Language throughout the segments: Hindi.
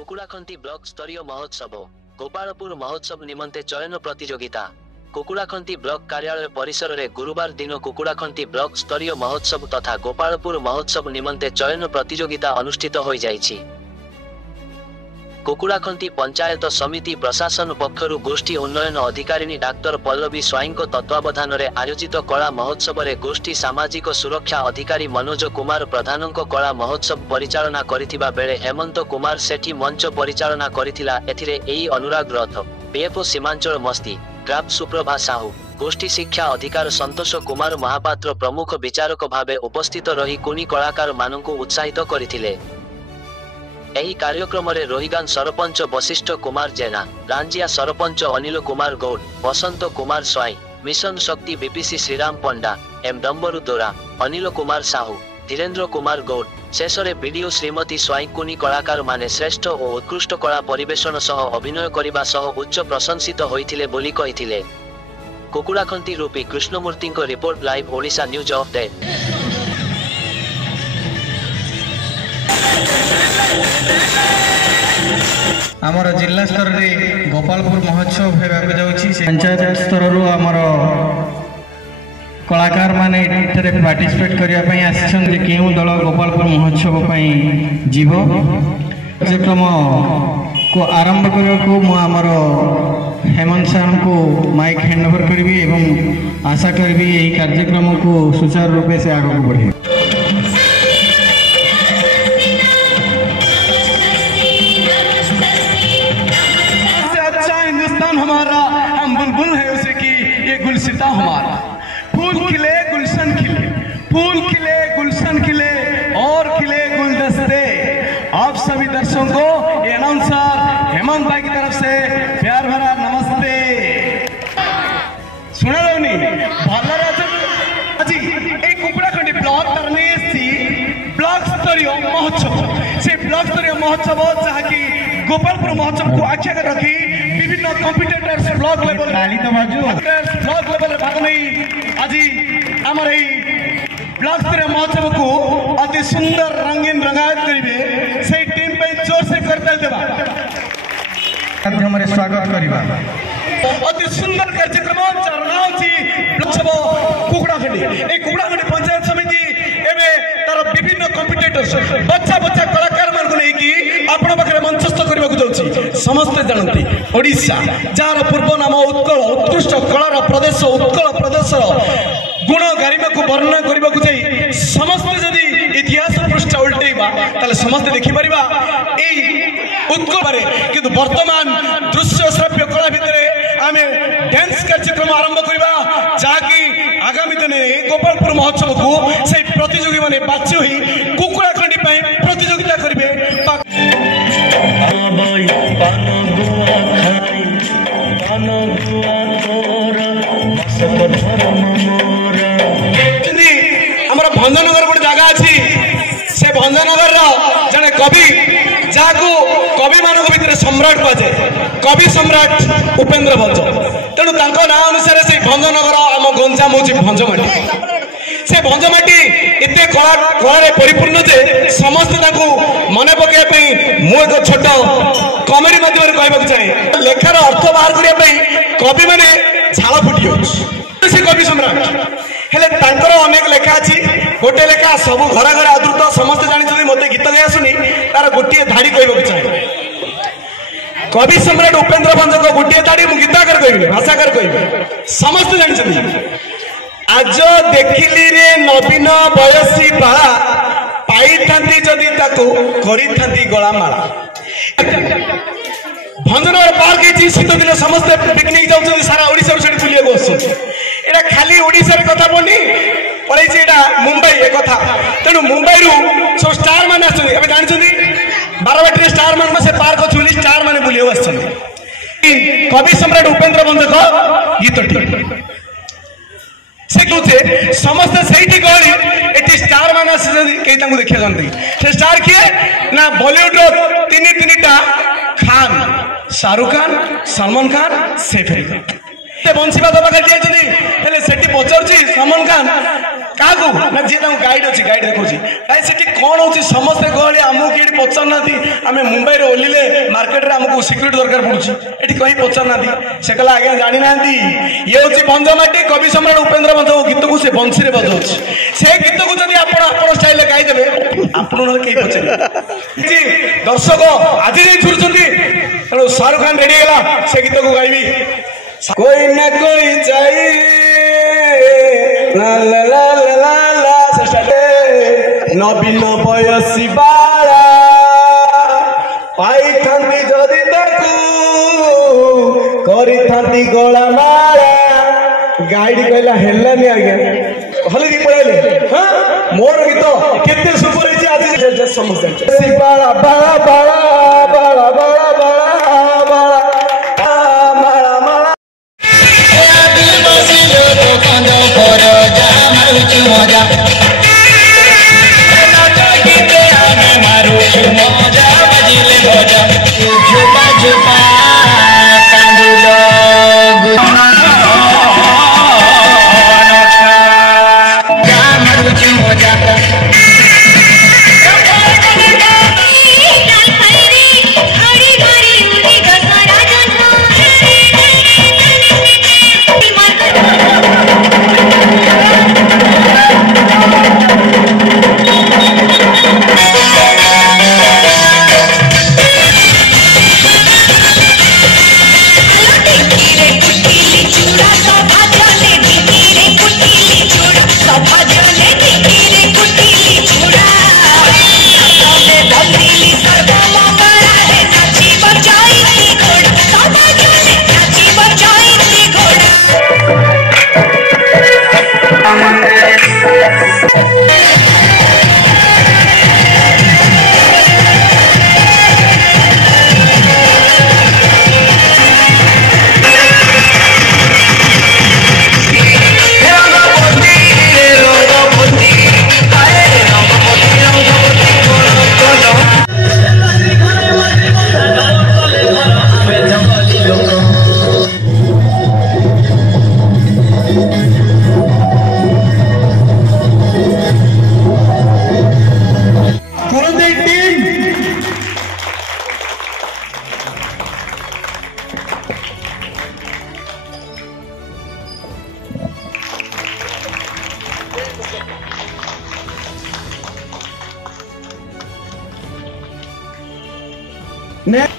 कुकुड़ाखंती ब्लॉक स्तरीय महोत्सव गोपालपुर महोत्सव निमंते चयन प्रतियोगिता कुकुड़ाखंती ब्लॉक कार्यालय परिसर में गुरुवार दिन कुकुड़ाखंती ब्लॉक स्तरीय महोत्सव तथा गोपालपुर महोत्सव निमंते चयन प्रतियोगिता अनुष्ठित हो जाइछि। कुकुड़ाखंती पंचायत समिति प्रशासन पक्षरु गोष्ठी उन्नयन अधिकारिणी डाक्टर पल्लवी स्वाईं तत्वावधान में आयोजित कला महोत्सव में गोष्ठी सामाजिक सुरक्षा अधिकारी मनोज कुमार प्रधान कला महोत्सव परिचालना करिथिबा बेले हेमंत कुमार सेठी मंच परिचालना करिथिला। एथिरे एई अनुराग रथ पीएफओ सीमांचल मस्ती ग्राफ सुप्रभा साहू गोष्ठी शिक्षा अधिकार संतोष कुमार महापात्र प्रमुख विचारक भावे उपस्थित रही कुनी कलाकार मानकु उत्साहित करिथिले। एही कार्यक्रम रे रोहिगान सरपंच वशिष्ठ कुमार जेना, रांजिया सरपंच अनिल कुमार गौड़, बसंत कुमार स्वाई, मिशन शक्ति बीपीसी श्रीराम पंडा, एम डंबरू दोरा, अनिल कुमार साहू, धीरेन्द्र कुमार गौड़, शेष रे बीडीओ श्रीमती स्वाई कुनी कलाकार माने श्रेष्ठ और उत्कृष्ट कला परिवेशन सह अभिनय करिबा सह उच्च प्रशंसित होइथिले बोली कहिथिले। कुकुड़ाखंती रूपी कृष्णमूर्ति को report live Odisha news update. आमर जिला स्तर रे गोपालपुर महोत्सव होगा जाऊँगी। पंचायत स्तर रु आमर कलाकार माने एठारे पार्टिसिपेट करने आसिछन केउ दल गोपालपुर महोत्सव जीव कार्यक्रम को आरंभ करने को आमर हेमंत सार को माइक हैंड ओवर करी एवं आशा करी यही कार्यक्रम को सुचारू रूपे से आगे बढ़े। हमारा हम बुलबुल है उसे की ये गुलसिता हमारा। फूल खिले गुलशन खिले, फूल खिले गुलशन खिले और खिले गुलदस्ते। आप सभी दर्शकों को ये अनाउंसर हेमंत भाई की तरफ से प्यार भरा नमस्ते। सुना रहे नहीं भल्ला जी एक कुकुड़ाखंडी ब्लॉक तरने ब्लॉक स्तरीय महोत्सव से ब्लॉक स्तरीय महोत्सव जहाँकि गोपालपुर महोत्सव को आख्या कर रखी विभिन्न competitors block level block level भाग नहीं आज आम ब्लॉक स्तरीय महोत्सव को अति सुंदर रंगीन रंगायत करेंगे से टीम पे जोर से करते देवा माध्यम स्वागत करवा अति सुंदर कार्यक्रम कुकुड़ाखंडी कुकुड़ाखंडी पंचायत समिति एवं तार विभिन्न कॉम्पिटिटर्स बच्चा बच्चा कलाकार मान नहीं आपण पाखे मंचस्थ करने जाऊँगी। समस्ते जानती ओडिशा जार पूर्व नाम उत्कल उत्कृष्ट कलार प्रदेश उत्कल प्रदेश गुण गारिमा को वर्णना करने को जाई समस्ते जदि इतिहास पृष्ठ उल्टेबा ताले समस्ते देखिपर उत्कल किंतु वर्तमान दृश्य श्राव्य कला भितर आम डांस कार्यक्रम आरंभ करवा जहाँकि आगामी दिन गोपालपुर महोत्सव को से प्रतियोगी माने बाछी हुई कुकुड़ाखंडी प्रतियोगिता करेंगे। भंजनगर गोटे जगह अच्छी से भंजनगर जड़े कवि जहाँ कवि मान भर सम्राट कहुए कवि सम्राट उपेन्द्र भंज तेणु ना अनुसार से भंजनगर आम गंजाम हूँ भंजमाटी से भंजमाटी एत कला कलार परिपूर्ण जे समस्ते मन पकड़ मु एक छोट कमेडी माध्यम कहवाक चाहे लेखार अर्थ बाहर करने कवि मैंने झाड़ फुटी से कवि सम्राट हेले अनेक लेखा अच्छी गोटे लेखा सब घर घर आदृत समस्त जानते मत गीत गाई आसुनी तार गोटे धाड़ी कहवाक चाहे कवि सम्राट उपेन्द्र भंज को गोटे धाड़ी मुझे गीताकार कह भाषाकार कह समस्त जानते आज देखिली रे नवीन बयसी बाला पाई जदि करी गला माला भंजनगर पार्क शीत दिन समस्त पिकनिक जाऊँ सारा ओडिशा बुलिया बुला खाली ओडिशा कथा पड़नी पड़े मुंबई एक कथा तेणु मुंबई सब स्टार मान जानते बारवाटी स्टार मान से पार्क अच्छी स्टार मान बुलिया कवि सम्राट उपेन्द्र भंज गीत से कहते समस्ते से गली स्टार मान कहीं देखा जाती से स्टार किए ना बॉलीवुड तीन टा खान शाहरुख खान सलमान खान सैफ अली बंशीबाद पाखे जाइए पचार सलमान खान क्या ना जी गाइड अच्छी गाइड देखो भाई से कौन हो समस्ते गहली आमको किए पचार ना आम मुंबई में ओल्ले मार्केट में आमको सिक्यूरीटी दरकार पड़ुची ये कहीं पचार ना से कहला आज्ञा जानी ना ये हूँ भंजमाटी कवि सम्राट उपेन्द्र भंज गीत को से बंशी में बजाऊँ से गीत को जब आप स्टाइल गाईदेवे आपड़ कहीं पचारे दर्शक आज झुरुंट तेणु शाहरुख खान रेडी है से गीत को गायबी कोई ना कोई चाहिए ला ला ला ला ला ला नवीन बयसी बाला पाई थांती जदि ताकू करी थांती गला माला गाइड कहला हेलानी आज्ञा हलिकी पळाइले हां मोर गीत केते सुपर हिची आज समझ बाला बाला बाला बाला बाला बाला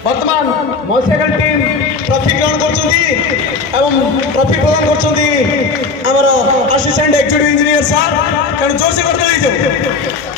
वर्तमान मोटरसाइकिल टीम ट्रॉफी ग्रहण कर ट्रॉफी प्रदान कर असिस्टेंट एक्जीक्यूटिव इंजीनियर सर तेणु जोर से करते